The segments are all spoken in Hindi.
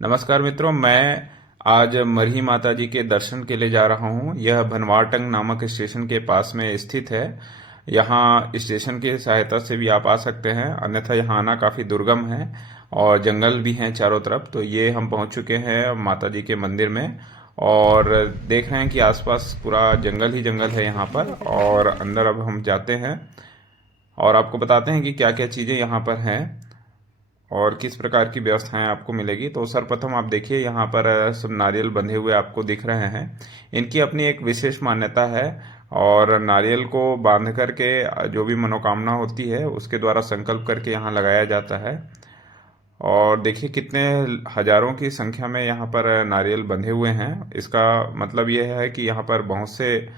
नमस्कार मित्रों, मैं आज मरही माता जी के दर्शन के लिए जा रहा हूँ। यह भनवारटंग नामक स्टेशन के पास में स्थित है। यहाँ स्टेशन की सहायता से भी आप आ सकते हैं, अन्यथा यहाँ आना काफ़ी दुर्गम है और जंगल भी हैं चारों तरफ। तो ये हम पहुँच चुके हैं माता जी के मंदिर में और देख रहे हैं कि आसपास पूरा जंगल ही जंगल है यहाँ पर। और अंदर अब हम जाते हैं और आपको बताते हैं कि क्या क्या चीज़ें यहाँ पर हैं और किस प्रकार की व्यवस्थाएं आपको मिलेगी। तो सर्वप्रथम आप देखिए, यहाँ पर सब नारियल बंधे हुए आपको दिख रहे हैं। इनकी अपनी एक विशेष मान्यता है और नारियल को बांध करके जो भी मनोकामना होती है उसके द्वारा संकल्प करके यहाँ लगाया जाता है। और देखिए कितने हजारों की संख्या में यहाँ पर नारियल बंधे हुए हैं। इसका मतलब यह है कि यहाँ पर बहुत से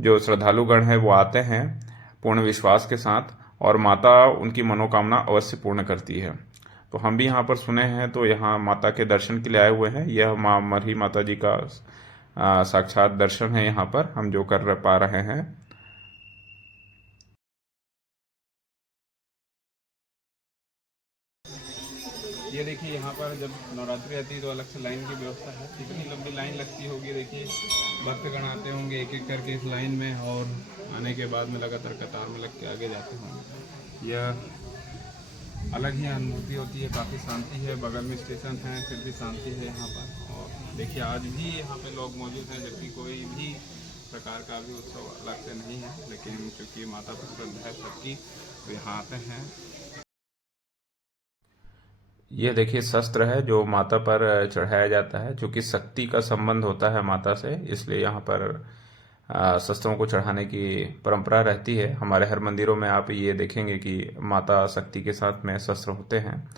जो श्रद्धालुगण हैं वो आते हैं पूर्ण विश्वास के साथ और माता उनकी मनोकामना अवश्य पूर्ण करती है। तो हम भी यहाँ पर सुने हैं, तो यहाँ माता के दर्शन के लिए आए हुए हैं। यह माँ मरही माता जी का साक्षात दर्शन है यहाँ पर हम जो कर पा रहे हैं। ये देखिए, यहाँ पर जब नवरात्रि आती है तो अलग से लाइन की व्यवस्था है। कितनी लंबी लाइन लगती होगी, देखिए भक्तगण आते होंगे एक एक करके इस लाइन में और आने के बाद में लगातार कतार में लग के आगे जाते होंगे। यह अलग ही अनुभूति होती है, काफ़ी शांति है। बगल में स्टेशन है फिर भी शांति है यहाँ पर। और देखिए आज भी यहाँ पे लोग मौजूद हैं, जबकि कोई भी प्रकार का भी उत्सव अलग से नहीं है, लेकिन चूँकि माता पर श्रद्धा है सबकी तो यहाँ आते हैं। ये देखिए शस्त्र है जो माता पर चढ़ाया जाता है, क्योंकि शक्ति का संबंध होता है माता से, इसलिए यहाँ पर शस्त्रों को चढ़ाने की परंपरा रहती है। हमारे हर मंदिरों में आप ये देखेंगे कि माता शक्ति के साथ में शस्त्र होते हैं।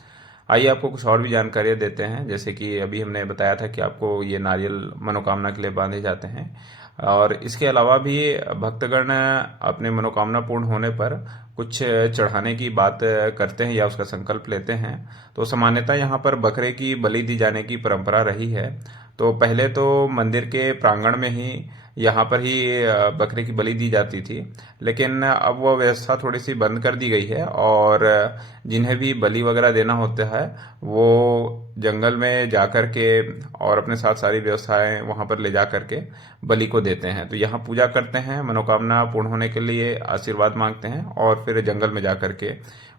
आइए आपको कुछ और भी जानकारियाँ देते हैं। जैसे कि अभी हमने बताया था कि आपको ये नारियल मनोकामना के लिए बांधे जाते हैं और इसके अलावा भी भक्तगण अपने मनोकामना पूर्ण होने पर कुछ चढ़ाने की बात करते हैं या उसका संकल्प लेते हैं। तो सामान्यतः यहाँ पर बकरे की बलि दी जाने की परंपरा रही है। तो पहले तो मंदिर के प्रांगण में ही यहाँ पर ही बकरे की बलि दी जाती थी, लेकिन अब वह व्यवस्था थोड़ी सी बंद कर दी गई है और जिन्हें भी बलि वगैरह देना होता है वो जंगल में जा कर के और अपने साथ सारी व्यवस्थाएं वहाँ पर ले जा कर के बलि को देते हैं। तो यहाँ पूजा करते हैं, मनोकामना पूर्ण होने के लिए आशीर्वाद मांगते हैं और फिर जंगल में जा कर के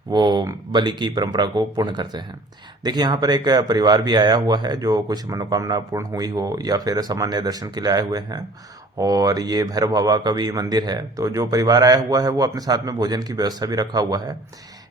वो बलि की परंपरा को पूर्ण करते हैं। देखिए यहाँ पर एक परिवार भी आया हुआ है जो कुछ मनोकामना पूर्ण हुई हो या फिर सामान्य दर्शन के लिए आए हुए हैं। और ये भैरव बाबा का भी मंदिर है, तो जो परिवार आया हुआ है वो अपने साथ में भोजन की व्यवस्था भी रखा हुआ है।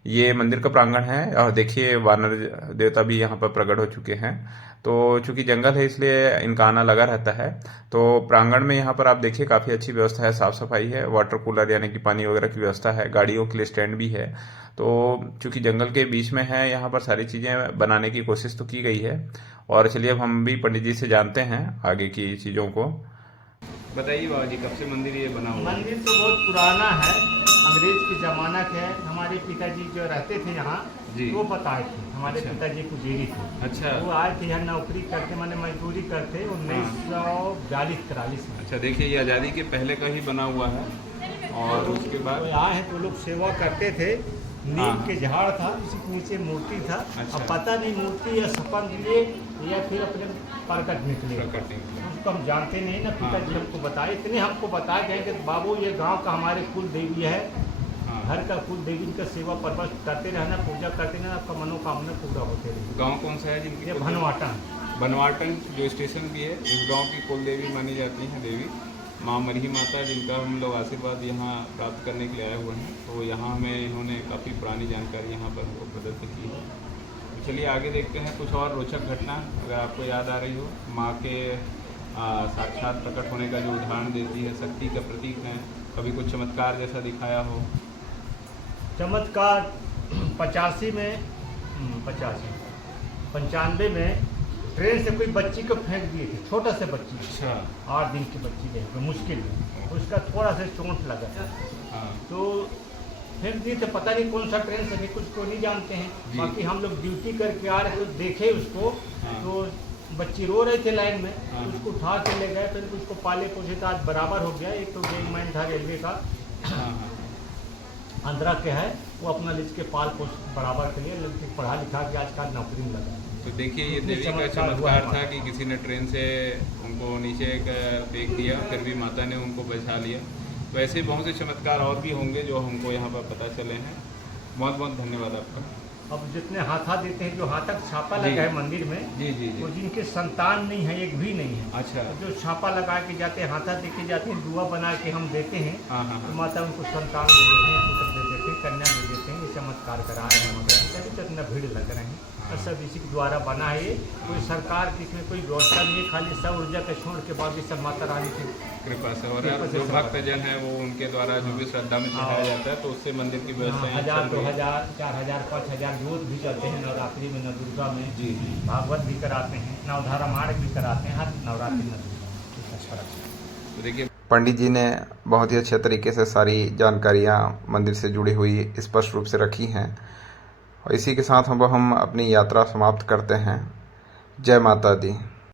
ये मंदिर का प्रांगण है और देखिए वानर देवता भी यहाँ पर प्रकट हो चुके हैं। तो चूंकि जंगल है इसलिए इनका आना लगा रहता है। तो प्रांगण में यहाँ पर आप देखिए काफ़ी अच्छी व्यवस्था है, साफ सफाई है, वाटर कूलर यानी कि पानी वगैरह की व्यवस्था है, गाड़ियों के लिए स्टैंड भी है। तो चूंकि जंगल के बीच में है, यहाँ पर सारी चीज़ें बनाने की कोशिश तो की गई है। और चलिए अब हम भी पंडित जी से जानते हैं आगे की चीज़ों को। बताइए बाबा जी, कब से मंदिर ये बना हुआ है? मंदिर तो बहुत पुराना है, अंग्रेज के ज़माना के है। हमारे पिताजी जो रहते थे यहाँ जी। वो बताए थे। हमारे अच्छा। पिताजी पुजेरी थे। अच्छा। वो आए थे यहाँ नौकरी करते, मैंने मजदूरी करते 1942-43 में। अच्छा, देखिए ये आज़ादी के पहले का ही बना हुआ है और उसके बाद तो आए हैं तो लोग सेवा करते थे। नीम के झाड़ था, उसी के नीचे मूर्ति था। अच्छा। अब पता नहीं मूर्ति या सपन लिए या फिर अपने प्रकट निकले, उसको हम जानते नहीं ना। पिताजी हमको बताए, इतने हमको बताए गए कि बाबू ये गांव का हमारे कुल देवी है, घर का कुल देवी का सेवा पर्वत करते रहना, पूजा करते रहना, आपका मनोकामना पूरा होते रहे। गांव कौन सा है जिनकी? ये भनवाटा बनवाटन जो स्टेशन भी है, इस गांव की कुल देवी मानी जाती है देवी माँ मरही माता, जिनका हम लोग आशीर्वाद यहाँ प्राप्त करने के लिए आए हुए हैं। तो यहाँ हमें इन्होंने काफ़ी पुरानी जानकारी यहाँ पर हमको प्रदत्त की है। तो चलिए आगे देखते हैं कुछ और रोचक घटना अगर आपको याद आ रही हो। माँ के साक्षात प्रकट होने का जो उदाहरण देती है, शक्ति का प्रतीक है, कभी कुछ चमत्कार जैसा दिखाया हो? चमत्कार 85 में 95 में ट्रेन से कोई बच्ची को फेंक दिए थे, छोटा से बच्ची। अच्छा। 8 दिन की बच्ची गई मुश्किल में, उसका थोड़ा सा चोट लगा था। तो फेंक दिए थे, पता नहीं कौन सा ट्रेन से, कुछ को नहीं जानते हैं। बाकी हम लोग ड्यूटी करके आ रहे थे, देखे उसको तो बच्ची रो रहे थे लाइन में। उसको उठा के ले गए, फिर उसको पाले पोसे तो आज बराबर हो गया। एक तो गैंगमैन था रेलवे का, आंध्रा के है, वो अपना लिख के पाल पोस बराबर के लिए पढ़ा लिखा के आज का नौकरी में लगा। तो देखिए ये इतने देवी का चमत्कार हुआ चमत्कार है था कि किसी ने ट्रेन से उनको नीचे फेंक दिया, फिर भी माता ने उनको बचा लिया। वैसे ही बहुत से चमत्कार और भी होंगे जो हमको यहाँ पर पता चले हैं। बहुत बहुत धन्यवाद आपका। अब जितने हाथा देते हैं, जो हाथा का छापा जी। लगा है मंदिर में, जी जी वो जी। जिनके संतान नहीं है, एक भी नहीं है, अच्छा। तो जो छापा लगा के जाते हैं, हाथा दे के जाते हैं, दुआ बना के हम देते हैं, हाँ हाँ तो हाँ। माता उनको संतान दे देते हैं, पुत्र दे देते हैं, कन्या दे देते हैं। ये चमत्कार करा रहे हैं हमारे, तभी तो इतना भीड़ लग रहे हैं। और सब इसी के द्वारा बना है ये। कोई सरकार की इसमें कोई व्यवस्था नहीं है, खाली सब ऊर्जा के छोड़ के बाकी सब माता रानी की कृपा से। और कृपा से जो सब भक्तजन है वो उनके द्वारा जो भी श्रद्धा में चढ़ाया जाता है, तो उससे मंदिर की व्यवस्था 1000, 2000, 4000, 5000 जोत भी चलते हैं नवरात्रि में, नवदुर्गा में। जी जी। भागवत भी कराते हैं, नवधारा मार्ग भी कराते हैं हर नवरात्रि में। तो देखिए पंडित जी ने बहुत ही अच्छे तरीके से सारी जानकारियाँ मंदिर से जुड़ी हुई स्पष्ट रूप से रखी हैं, और इसी के साथ हम अपनी यात्रा समाप्त करते हैं। जय माता दी।